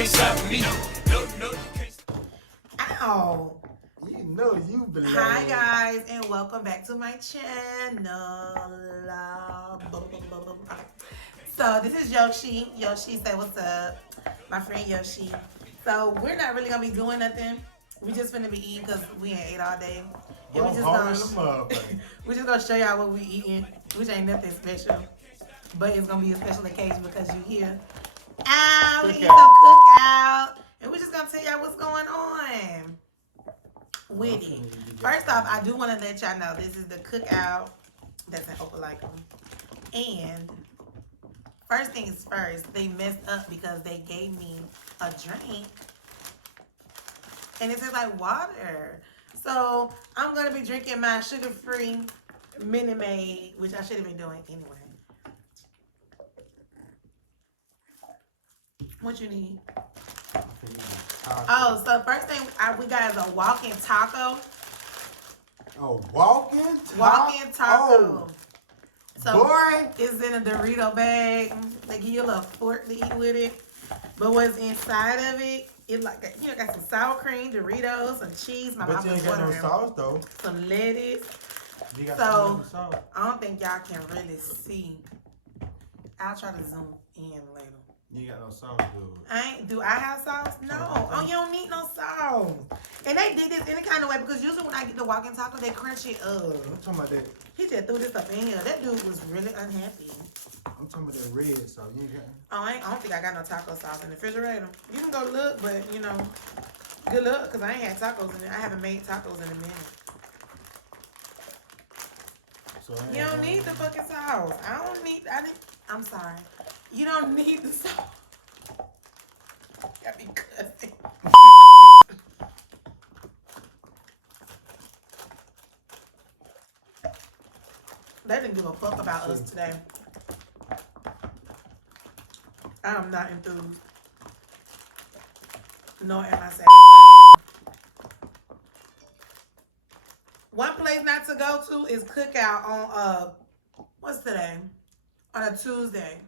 can't stop me. No, you can't stop. Ow. You know you belong. Hi guys, and welcome back to my channel. So this is Yoshi. Yoshi, say what's up. My friend Yoshi. So we're not really gonna be doing nothing. We just finna be eating because we ain't ate all day. And we just gonna show y'all what we eating, which ain't nothing special. But it's gonna be a special occasion because you here. We eat some cookout. And we're just gonna tell y'all what's going on with it. First off, I do want to let y'all know this is the cookout that's in Opelika. And first things first, they messed up because they gave me a drink and it tastes like water. So I'm gonna be drinking my sugar-free Minute Maid, which I should have been doing anyway. What you need? Oh, so first thing we got is a walking taco. Oh, walking taco. Walking taco. Oh, so boy. It's in a Dorito bag. They give you a little fork to eat with it. But what's inside of it, it like got some sour cream, Doritos, some cheese. My but mouth you ain't is got no watering. sauce though. Some lettuce. You got So some sauce. I don't think y'all can really see. I'll try to zoom in later. You ain't got no sauce, dude. Do I have sauce? No. Oh, you don't need no sauce. And they did this any kind of way because usually when I get the walking taco, they crunch it up. I'm talking about that. He just threw this up in here. That dude was really unhappy. I'm talking about that red sauce. You ain't got. Oh, I don't think I got no taco sauce in the refrigerator. You can go look, but good luck because I ain't had tacos in it. I haven't made tacos in a minute. So You don't need the fucking sauce. I'm sorry. You don't need the sauce. Got me cussing. They didn't give a fuck about us today. I am not enthused. Nor am I satisfied. One place not to go to is Cookout on what's today? On a Tuesday.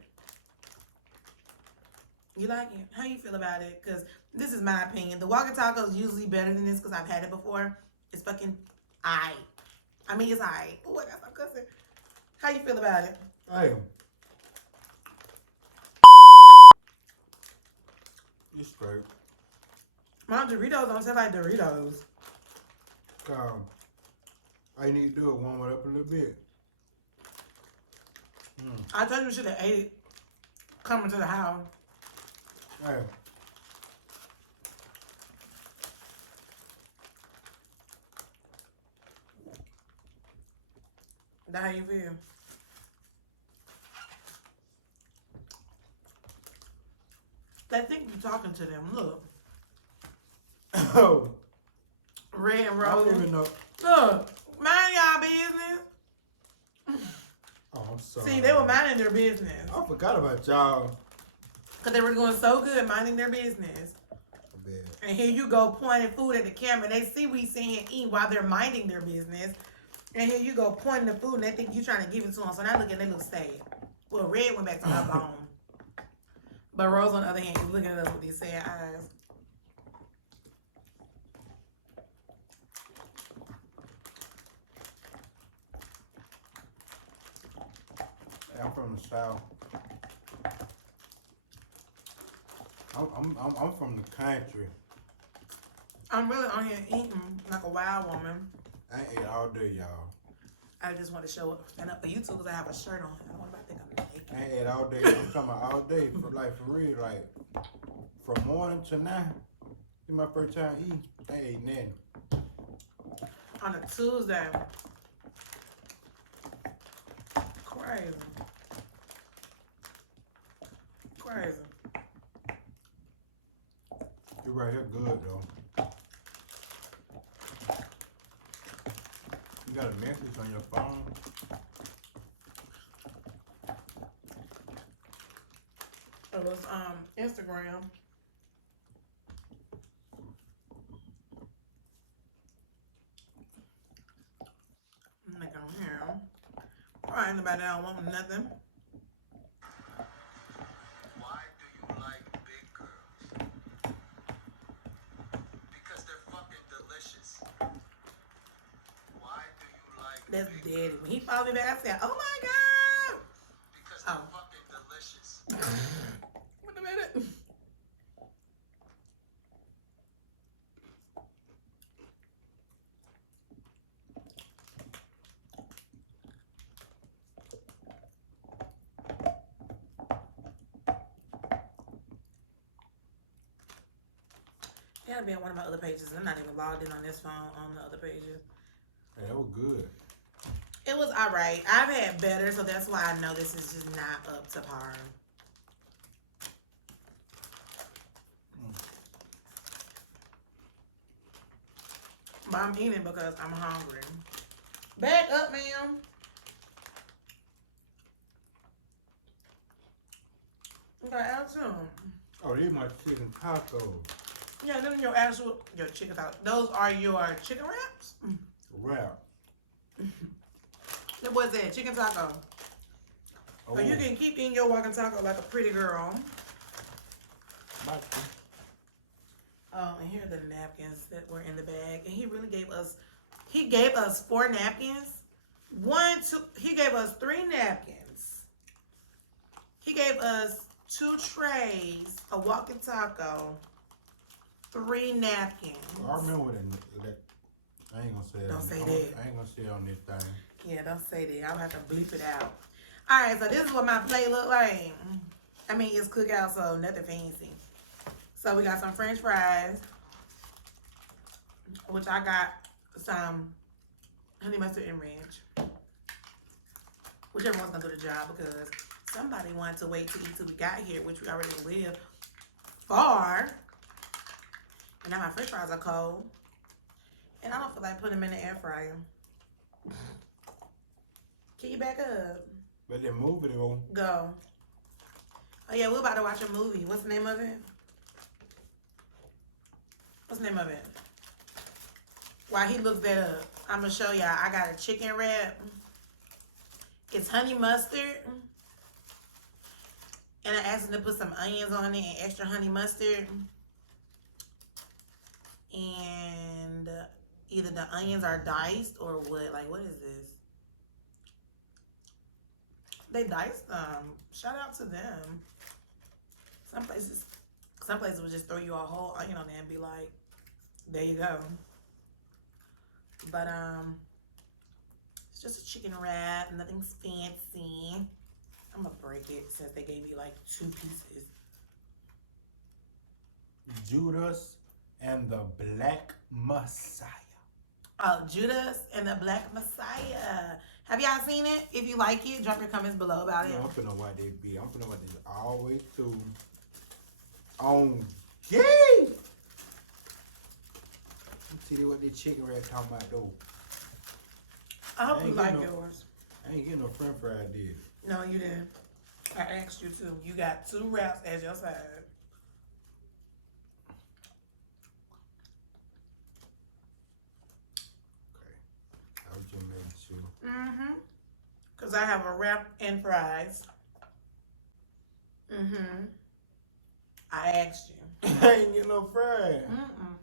You like it? How you feel about it? Because this is my opinion. The walking taco is usually better than this because I've had it before. It's fucking aight. I mean, it's aight. Oh, I got some cussing. How you feel about it? Hey. You straight. My Doritos don't taste like Doritos. All you need to do is warm it up a little bit. I told you we should have ate it coming to the house. Hey. That how you feel? They think you talking to them. Look. Oh. Red and I don't rose. even know. Look. Mind y'all business. Oh, I'm sorry. See, they were minding their business. I forgot about y'all. Because they were doing so good minding their business. And here you go pointing food at the camera. They see we sitting here eating while they're minding their business. And here you go pointing the food and they think you trying to give it to them. So now look at they look sad. Well, Red went back to her bone. But Rose, on the other hand, is looking at us with these sad eyes. I'm from the South. I'm from the country. I'm really on here eating like a wild woman. I ate all day, y'all. I just want to show up, stand up for you two because I have a shirt on. I don't want to think I'm naked. I ate all day. I'm talking about all day for real, like from morning to now. It's my first time eating. I ain't nothing. On a Tuesday. Crazy. Crazy. You're right here good though. You got a message on your phone? It was Instagram. Nigga on here. Probably ain't nobody don't want nothing. Why do you like big girls? That's daddy. When he followed me back, I said, oh my God. Because they're fucking delicious. Wait a minute. It had to be on one of my other pages. I'm not even logged in on this phone on the other pages. Hey, that was good. It was alright. I've had better, so that's why I know this is just not up to par. But I'm eating because I'm hungry. Back up, ma'am. Okay, add some. Oh, these my chicken tacos. Yeah, them your chicken tacos. Those are your chicken wraps? Wrap. What was that? Chicken taco. Oh, So you can keep eating your walking taco like a pretty girl. Oh, and here are the napkins that were in the bag. And he really gave us 4 napkins. He gave us 3 napkins. He gave us 2 trays, a walking taco, 3 napkins. I remember that. I ain't gonna say that. Don't say that. I ain't gonna say it on this thing. Yeah, don't say that. I'll have to bleep it out. Alright, so this is what my plate look like. I mean, it's cookout, so nothing fancy. So we got some French fries, which I got some honey mustard and ranch. Whichever one's gonna do the job, because somebody wanted to wait to eat till we got here, which we already live far. And now my French fries are cold. And I don't feel like putting them in the air fryer. Can you back up? But then move it, go. Go. Oh yeah, we're about to watch a movie. What's the name of it? What's the name of it? While he looks that up, I'm going to show y'all. I got a chicken wrap. It's honey mustard. And I asked him to put some onions on it and extra honey mustard. And either the onions are diced or what. Like, what is this? They diced them. Shout out to them. Some places would just throw you a whole onion on there and be like, there you go. But it's just a chicken wrap, nothing's fancy. I'm gonna break it since they gave me like 2 pieces. Judas and the Black Messiah. Oh, Judas and the Black Messiah. Have y'all seen it? If you like it, drop your comments below about it. I'm finna what they be. I'm finna what they always do. On yay! See what they chicken wrap talking about though. I hope you like yours. I ain't getting no French fry, did. No, you didn't. I asked you to. You got 2 wraps as your side. Okay. I was just making sure. Mm-hmm. Because I have a wrap and fries. Mm-hmm. I asked you. I ain't getting no fries. Mm-mm.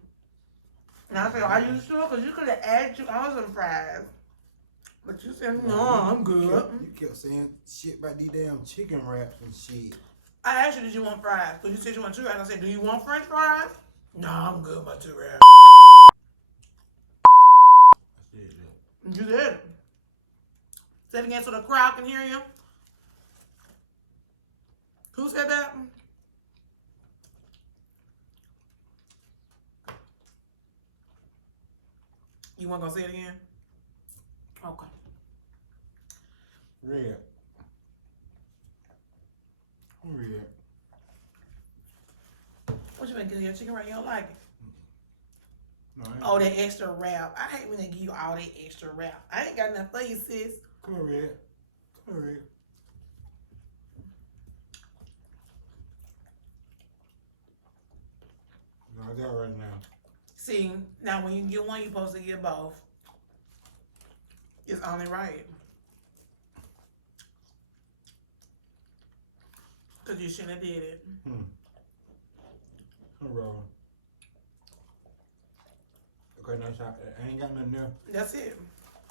And I said, are you sure? Because you could have added you on some fries. But you said, no, I'm good. You kept saying shit about these damn chicken wraps and shit. I asked you, did you want fries? Because you said you want 2 wraps. I said, do you want French fries? No, I'm good with my 2 wraps. I said that. You did. Say it again so the crowd can hear you. Who said that? You want to go say it again? Okay. Red. I'm red. What you been getting your chicken wrap? You don't like it? No, I ain't. Oh, that extra wrap. I hate when they give you all that extra wrap. I ain't got enough for you, sis. Come on, red. Come on, red. No, I got it right now. See, now when you get one, you're supposed to get both. It's only right. Because you shouldn't have did it. I'm rolling. Okay, now I ain't got nothing there. That's it.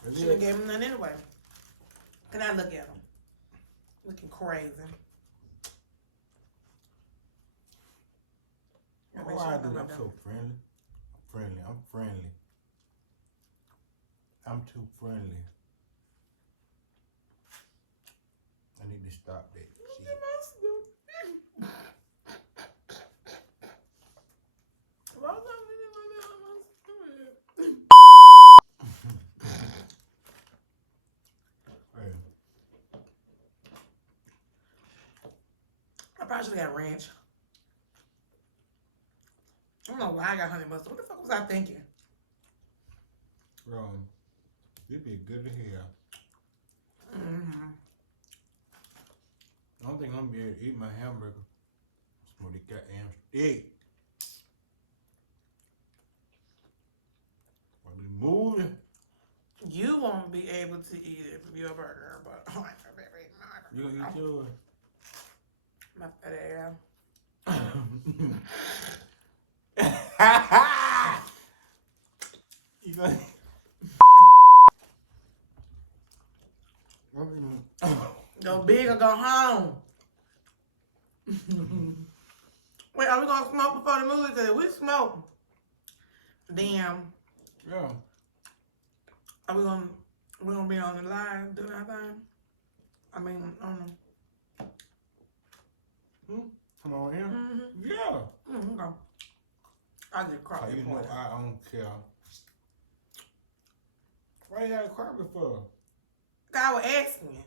Should have gave him none anyway. Can I look at him? Looking crazy. Oh, I do. I'm so friendly. I'm friendly. I'm too friendly. I need to stop that shit. Hey, I probably should have got ranch. I don't know why I got honey mustard. What the fuck was I thinking? bro, this be good to hear. Mm-hmm. I don't think I'm gonna be able to eat my hamburger. Smoke the goddamn steak. While we moving. You won't be able to eat it from your burger, but You gonna eat yours? My fat ass. You gonna? Go big or go home. Wait, are we gonna smoke before the movie? Cause we smoke. Damn. Yeah. Are we gonna be on the line doing our thing? I mean, I don't know. Come on here. Mm-hmm. Yeah. Mm-hmm. Okay. I just So cropped you it know for you. I don't care. Why you gotta crop it for? I was asking you.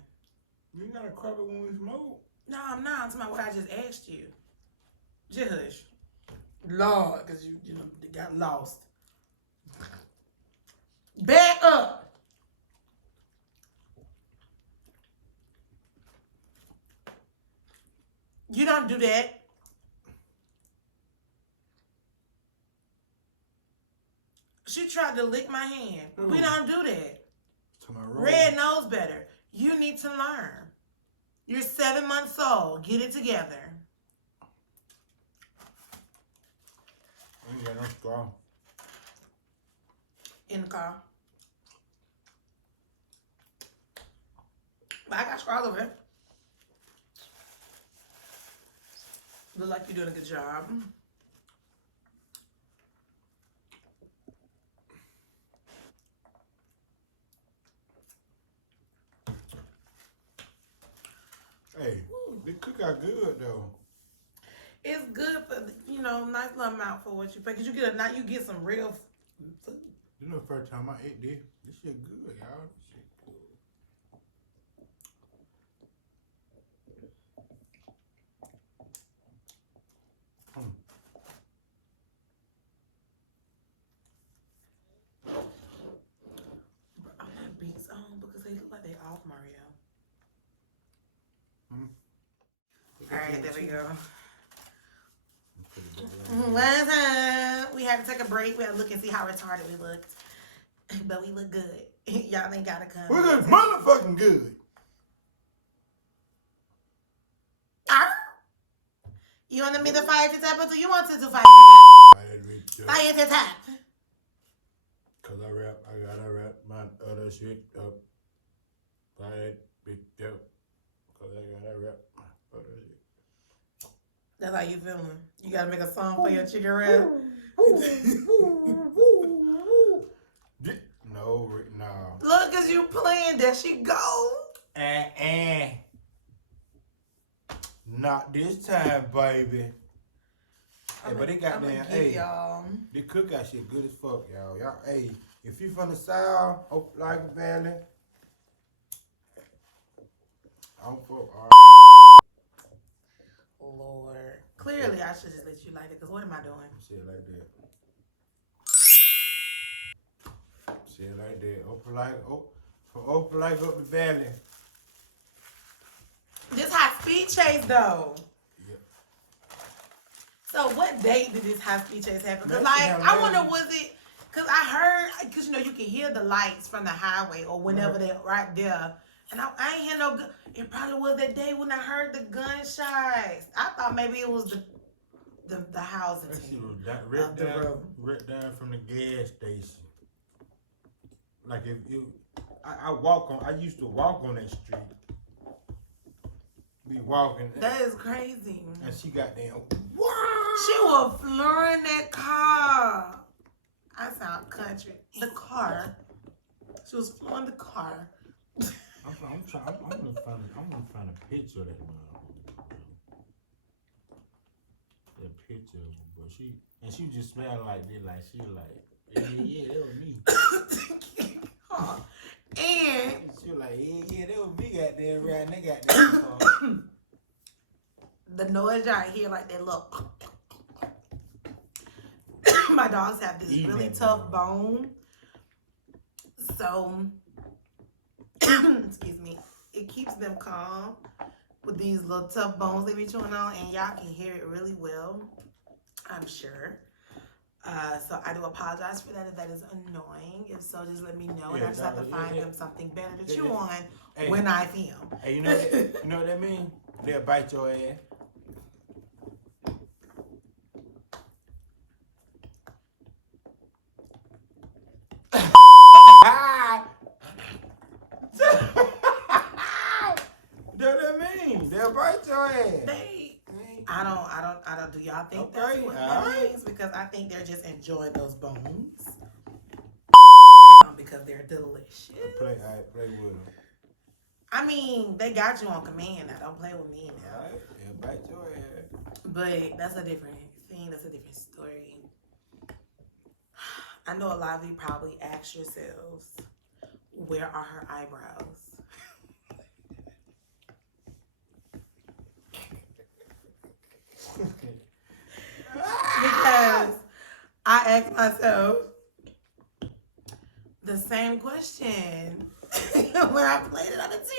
You ain't gotta crop it when we smoke. No, I'm not. I'm talking about what I just asked you. Just hush. Lord, because you know, got lost. Back up. You don't do that. She tried to lick my hand. Ooh. We don't do that. To my road. Red knows better. You need to learn. You're 7 months old. Get it together. I ain't got no straw. In the car. But I got straws over there. Look like you're doing a good job. Hey, this cookout good though. It's good for, you know, nice little amount for what you pay. Cause you get you get some real food. You know, the first time I ate this, this shit good, y'all. This shit good. I'm not beats on because they look like they off Mario. All right, there we go. One time we had to take a break. We had to look and see how retarded we looked, but we look good. Y'all ain't gotta come. We look motherfucking good. You want me to fire to tap or do you want to do fire to tap? Fire to tap. Cause I gotta wrap my other shit up. Fire big up. Cause I gotta wrap my other shit. That's how you feeling. You gotta make a song for your chicken wrap. No. Look, as you playing, there she go. Not this time, baby. Hey, but it got damn. Hey, y'all. the cookout shit good as fuck, y'all. Y'all, hey, if you from the South, Opelika Valley, I'm for Lord. Clearly, I should just let you like it, because what am I doing? shit like that. Shit like that. From Opelika up the valley. This high speed chase, though. Yeah. So, what date did this high speed chase happen? Because, That shit like, I happened. wonder, was it... Because I heard... Because, you know, you can hear the lights from the highway or whenever they're right there. And I ain't hear no... It probably was that day when I heard the gunshots. I thought maybe it was the housing That shit team. was right down from the gas station. Like if you I used to walk on that street. Be walking. That is crazy. And she got damn. She was flooring that car. I sound country. The car. She was flooring the car. I'm gonna find a picture of that that picture of her, but she just smelled like this, like she was like, yeah, that was me. And she was like, yeah, that was me goddamn right, and they got that. the noise y'all hear, like that look. My dogs have this really tough bone, so excuse me, it keeps them calm with these little tough bones they be chewing on, and y'all can hear it really well, I'm sure. So I do apologize for that if that is annoying. If so, just let me know, and I just have to find them something better to chew on when I film. Hey, you know what that mean? They'll bite your ass. They'll bite your ass. I don't. Do y'all think that's what that means? Because I think they're just enjoying those bones. Because they're delicious. Play with them. I mean, they got you on command now. Don't play with me now. All right, they'll bite your ass. But that's a different thing. That's a different story. I know a lot of you probably ask yourselves, where are her eyebrows? Because I ask myself the same question when I played it on the TV.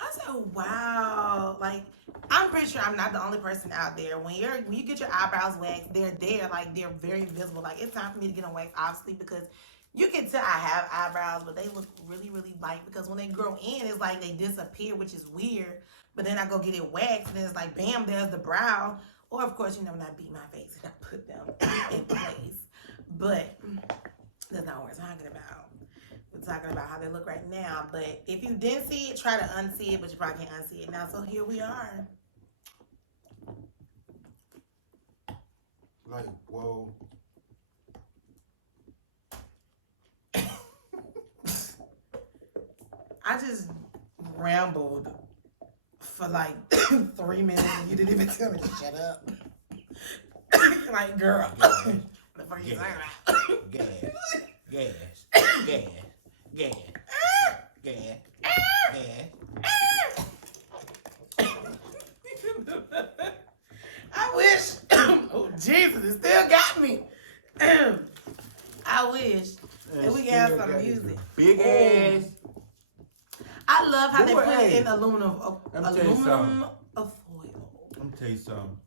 I said, wow, like, I'm pretty sure I'm not the only person out there. When you get your eyebrows waxed, they're there, like they're very visible. Like, it's time for me to get them waxed, obviously, because you can tell I have eyebrows, but they look really, really light because when they grow in, it's like they disappear, which is weird. But then I go get it waxed, and then it's like, bam, there's the brow. Or, of course, when I beat my face and I put them in place. But that's not what we're talking about. We're talking about how they look right now. But if you didn't see it, try to unsee it, but you probably can't unsee it now. So here we are. Like, whoa. I just rambled for like 3 minutes and you didn't even tell me to shut up. Like, girl. Before you say that. Gas. I wish. Oh, Jesus, it still got me. I wish that we could have some music. Big ass. I love how they put it in aluminum foil. Let me tell you something.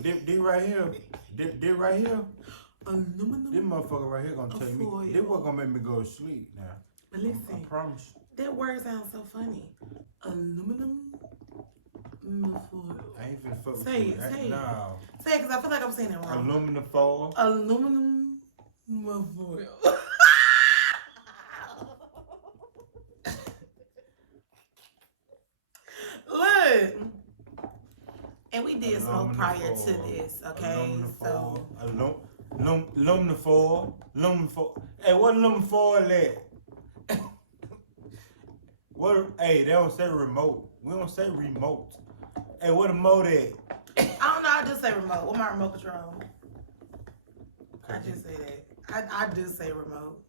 This right here. This right here. Aluminum. This motherfucker right here gonna tell me. This what gonna make me go to sleep now. But listen, I promise. That word sounds so funny. Aluminum foil. I ain't finna fuck with Say you. it. No. Say it, because I feel like I'm saying it wrong. Aluminum foil. Aluminum foil. Look. And we did smoke prior to this, okay? Aluminum foil. Hey, what aluminum foil at? What? Hey, they don't say remote. We don't say remote. Hey, what a remote at? I don't know. I do say remote. What my remote control? I just say that. I do say remote.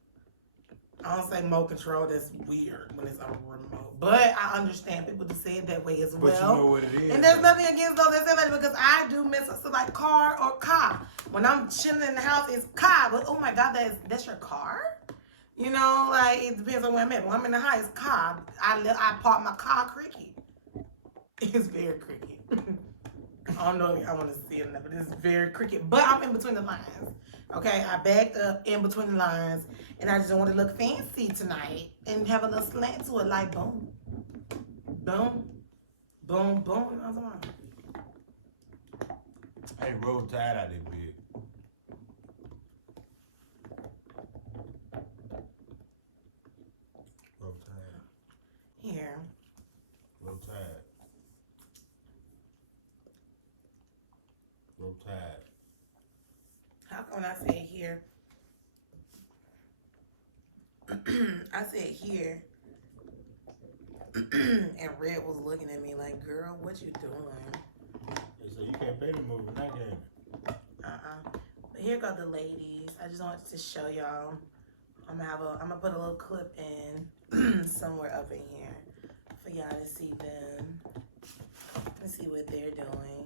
I don't say remote control. That's weird when it's a remote. But I understand people to say it that way as well. But you know what it is. And there's nothing against those that say that because I do mess up. So like car or car. When I'm chilling in the house, it's car. But oh my God, that's your car? You know, like it depends on where I'm at. When I'm in the house, it's car. I park my car cricket. It's very cricket. I don't know if I want to see it, but it's very cricket. But I'm in between the lines. Okay, I backed up in between the lines, and I just want to look fancy tonight and have a little slant to it, like boom, boom, boom, boom. You know what I'm Hey, roll tide out there, bitch. Roll Tide. Roll Tide. How come when I say here? I said here. And Red was looking at me like, girl, what you doing? They say you can't pay the movie in that game. But here go the ladies. I just wanted to show y'all. I'm gonna put a little clip in somewhere up in here for y'all to see them. Let's see what they're doing.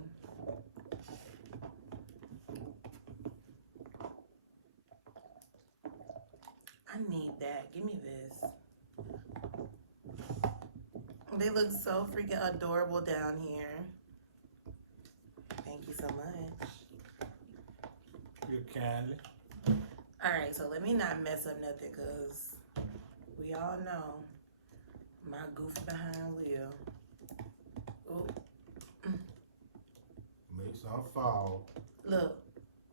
I need that. Give me this. They look so freaking adorable down here. Thank you so much. You kindly. Alright, so let me not mess up nothing because we all know my goofy behind wheel. Oh, Make some fall. look,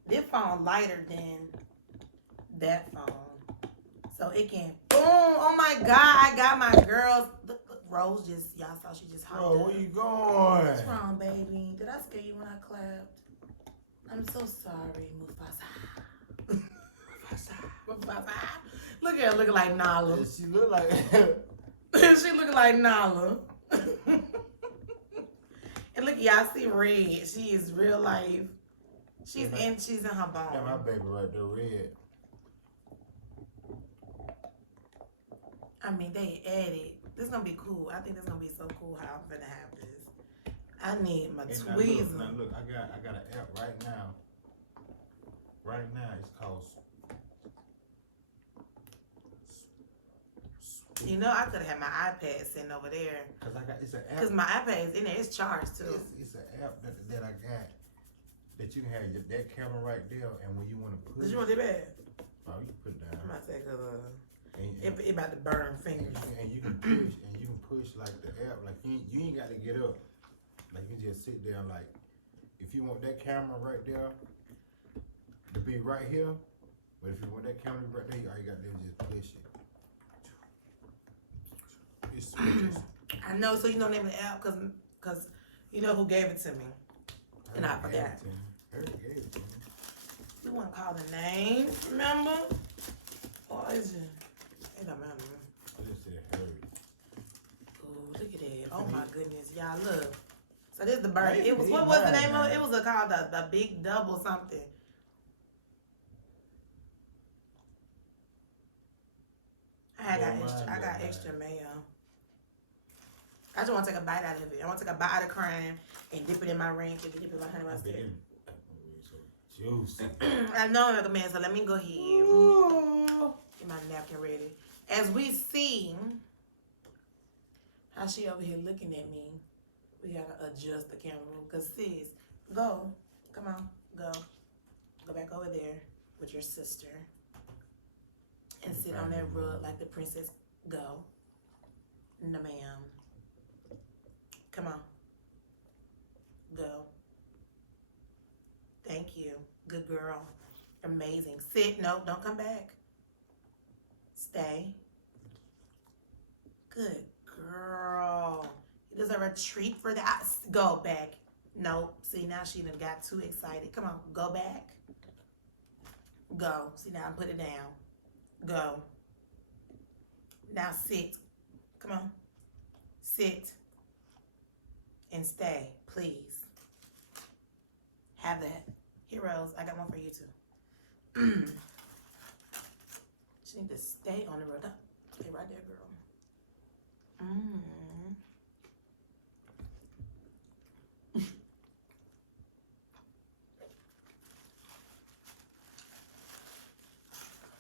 this phone lighter than that phone. So it can, boom, oh my God, I got my girls. Look, Rose just, y'all saw she just hopped Bro, up. where you going? What's wrong, baby? Did I scare you when I clapped? I'm so sorry, Mufasa. Mufasa. Look at her looking like Nala. She look like She looking like Nala. And look, y'all see Red. She is real life. She's in her bone. yeah, my baby right there, Red. I mean, they added. This gonna be cool. I think this gonna be so cool how I'm gonna have this. I need my tweezers. Now look, I got an app right now. Right now, it's called. You know, I could have had my iPad sitting over there. It's an app. Cause my iPad is in there. It's charged too. It's an app that I got that you can have that camera right there, and when you want to push. Did you want it bad? Oh, you can put it down. I'm about to say, cause And it about to burn fingers. and you can push like the app, like you ain't got to get up. Like you just sit there, like if you want that camera right there to be right here, but if you want that camera right there, all you got to do is just push it. It's switches. I know, so you know the name of the app, cause you know who gave it to me, and I forgot. Harry gave it to me. You want to call the name? Remember? Or is it? It don't matter. I just said Harry. Ooh, look at that! Oh my goodness, y'all look. So this is the bird. Hey, It was, what was the name of it? It was called the Big Double something. I got extra mayo. I just want to take a bite out of it. I want to take a bite out of crime and dip it in my ranch and dip it in my honey mustard. So juicy. I know I'm a man, so let me go ahead. Get my napkin ready. As we see how she over here looking at me, we gotta adjust the camera. Cause sis, go. Come on, go. Go back over there with your sister. And sit on that rug like the princess. Go. No, ma'am. Come on. Go. Thank you. Good girl. Amazing. Sit. No, don't come back. Stay. Good girl. You deserve a treat for that. Go back. No. See, now she done got too excited. Come on. Go back. Go. See, now put it down. Go. Now sit. Come on. Sit. And stay, please. Have that. Heroes, I got one for you too. She need to stay on the road. Stay right there, girl.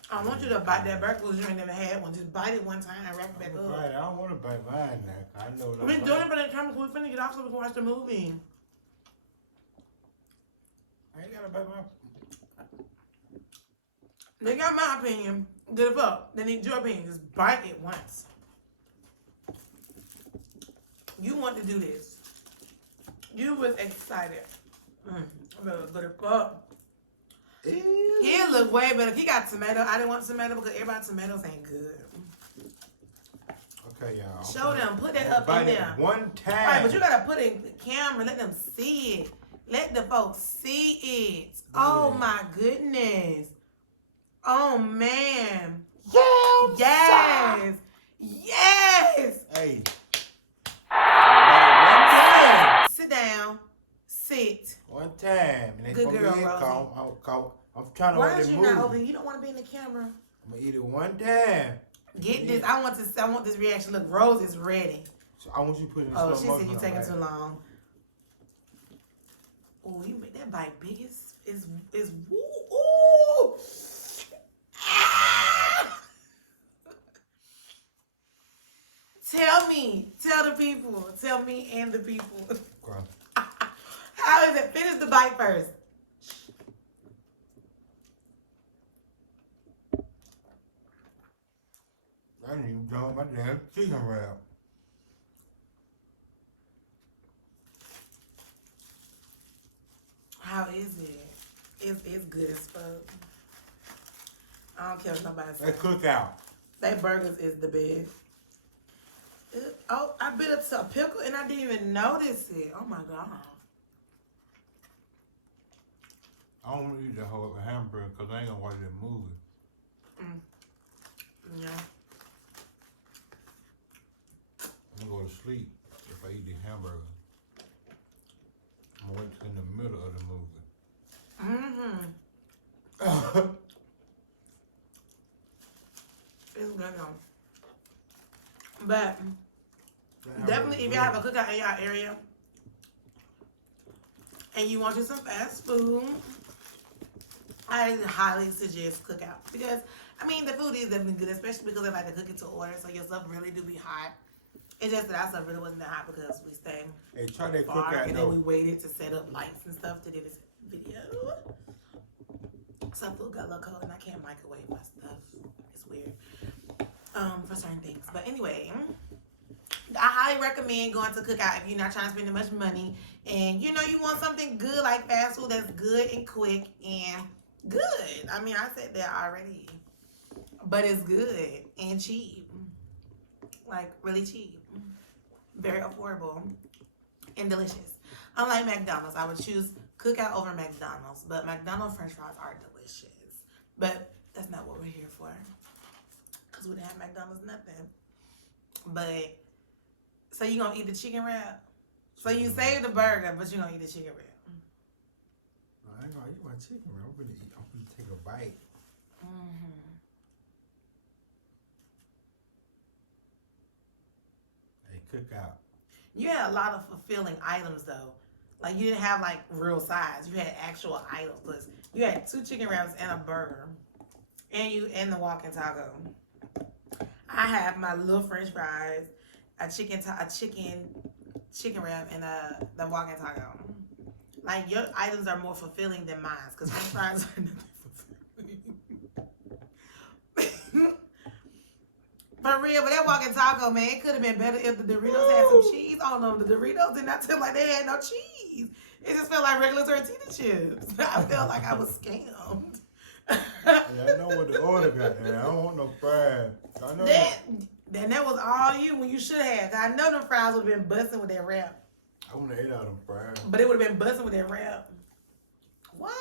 I want you to bite that burger because you ain't never had one. Just bite it one time and wrap it back up. I don't want to bite mine now. I know. We've been doing it by the time we're finna get off so we can watch the movie. I ain't gotta bite my. They got my opinion. Good it up. They need your opinion. Just bite it once. You want to do this. You was excited. Good it up. He look way better. He got tomato. I didn't want tomato because everybody's tomatoes ain't good. Okay, y'all. Show them. Put that up in there. One time. Right, but you gotta put it in the camera. Let them see it. Let the folks see it. Oh my goodness. Oh man. Yes. Yes. Hey. Sit down. Sit. One time. And Good girl, Rosie. I'm trying to Why watch is that you movie. not over? You don't want to be in the camera. I'm gonna eat it one time. Get this. I want this reaction. Look, Rose is ready. So I want you to put it in Oh, slow she motion. said you taking right? too long. Oh, you made that bite big is woo. Ooh. Ah! Tell the people, tell me and the people. Okay. How is it? Finish the bite first. I didn't even know my damn chicken wrap. How is it? It's good as fuck. I don't care what nobody says. That cookout. They burgers is the best. Oh, I bit into a pickle and I didn't even notice it. Oh my god. I don't want to eat the whole hamburger because I ain't gonna watch that movie. Yeah. I'm gonna go to sleep if I eat the hamburger. I'm gonna wait till in the middle of the movie. It's good though. But definitely if you have a cookout in your area and you want you some fast food, I highly suggest Cookout. Because, I mean, the food is definitely good, especially because they like to cook it to order, so your stuff really do be hot. It's just that our stuff really wasn't that hot because we stayed Hey, try that far, cookout and though. then we waited to set up lights and stuff to do this video. Some food got a little cold and I can't microwave my stuff. It's weird. For certain things. But anyway, I highly recommend going to Cookout if you're not trying to spend much money and you know you want something good like fast food that's good and quick and good. I mean, I said that already. But it's good and cheap. Like really cheap. Very affordable and delicious. Unlike McDonald's, I would choose Cookout over McDonald's, but McDonald's French fries are delicious. But that's not what we're here for. Because we didn't have McDonald's nothing. But, so you gonna eat the chicken wrap? So you save the burger, but you gonna eat the chicken wrap. I ain't gonna eat my chicken wrap. I'm gonna take a bite. Hey, Cookout. You had a lot of fulfilling items though. Like you didn't have like real size. You had actual items. Listen, you had 2 chicken wraps and a burger. And the walking taco. I have my little French fries, a chicken wrap, and the walking taco. Like your items are more fulfilling than mine, because French fries are nothing fulfilling. For real, but that walking taco, man, it could have been better if the Doritos had some cheese on them. The Doritos did not taste like they had no cheese. It just felt like regular tortilla chips. I felt like I was scammed. Yeah, I know what the order got there. I don't want no fries. I know Then that was all you when you should have. I know them fries would have been busting with that wrap. I want to eat all them fries. But it would have been busting with that wrap. What?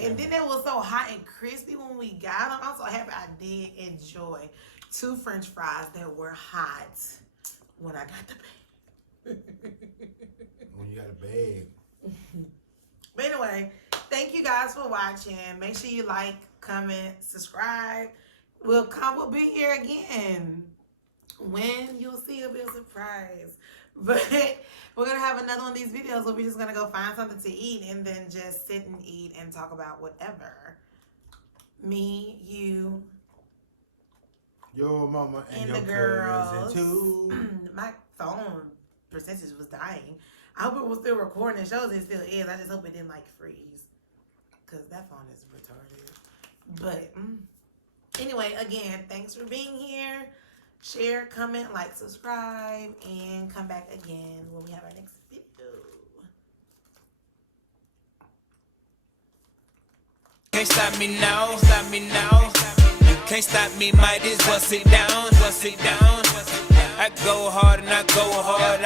And then it was so hot and crispy when we got them. I'm so happy I did enjoy 2 French fries that were hot when I got the bag. When you got a bag. But anyway, thank you guys for watching. Make sure you like, comment, subscribe. We'll be here again. When you'll see, it'll be a surprise. But we're going to have another one of these videos where we're just going to go find something to eat and then just sit and eat and talk about whatever. Me, you, Your mama and your the girls. cousin too. My phone percentage was dying. I hope it was still recording. It shows it still is. I just hope it didn't like freeze. Because that phone is retarded. But anyway, again, thanks for being here. Share, comment, like, subscribe, and come back again when we have our next video. Can't stop me now, stop me now. You Can't stop me, might as well sit down, I go hard and I go hard.